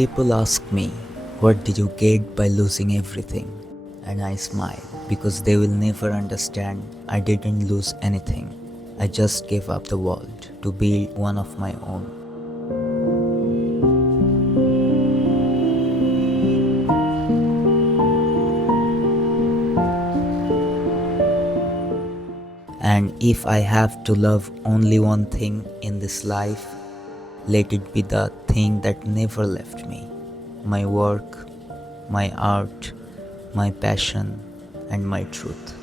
People ask me, what did you get by losing everything? And I smile because they will never understand I didn't lose anything. I just gave up the world to build one of my own. And if I have to love only one thing in this life, let it be the thing that never left me. My work, my art, my passion, and my truth.